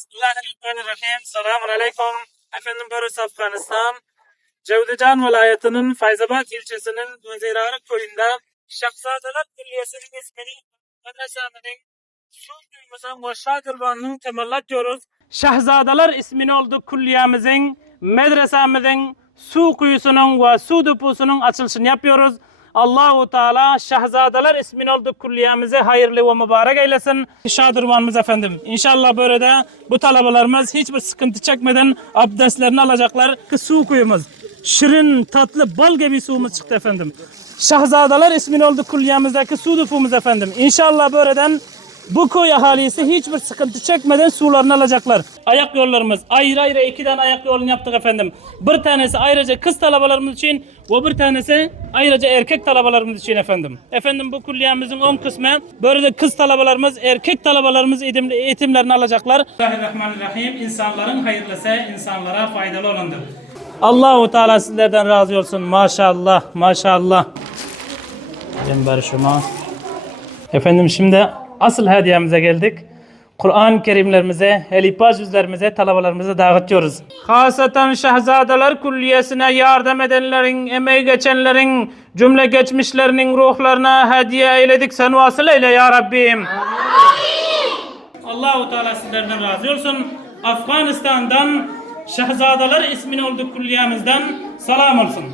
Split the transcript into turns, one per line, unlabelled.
Bismillahirrahmanirrahim. Selamun aleyküm. Efendim burası Afganistan. Cevdecan vilayetinin Fayzabad ilçesinin Vezirarı köyünde Şahzadeler Külliyesi'nin ismini medreseminin şu düğümüzün ve şagirvanının temelli atıyoruz. Şahzadeler ismini oldu külliyemizin, medresemizin su kuyusunun ve su deposunun açılışını yapıyoruz. Allahu Teala Şahzadeler ismini oldu külliyemize hayırlı ve mübarek eylesin. Şadırvanımız efendim. İnşallah böyle de bu talebelerimiz hiçbir sıkıntı çekmeden abdestlerini alacaklar. Su kuyumuz. Şirin, tatlı, bal gibi suyumuz çıktı efendim. Şahzadeler ismini oldu külliyemizdeki su depomuz efendim. İnşallah böyleden bu köy ahalisi hiçbir sıkıntı çekmeden sularını alacaklar. Ayak yollarımız ayrı ayrı iki tane ayak yolunu yaptık efendim. Bir tanesi ayrıca kız talabalarımız için ve bir tanesi ayrıca erkek talabalarımız için efendim. Efendim bu kulliyemizin ön kısmı böyle de kız talabalarımız erkek talabalarımız eğitim, eğitimlerini alacaklar. Bismillahirrahmanirrahim. İnsanların hayırlısı insanlara faydalı olandır. Allahu Teala sizlerden razı olsun. Maşallah, maşallah. Ben barışıma. Efendim şimdi asıl hediyemize geldik. Kur'an-ı Kerimlerimize, helipaj yüzlerimize, talabalarımıza dağıtıyoruz. Hasaten Şehzadeler Külliyesi'ne yardım edenlerin, emeği geçenlerin, cümle geçmişlerinin ruhlarına hediye eyledik. Sen vasıl eyle ya Rabbim. Allahu Teala sizlerden razı olsun. Afganistan'dan Şehzadeler ismini oldu külliyemizden selam olsun.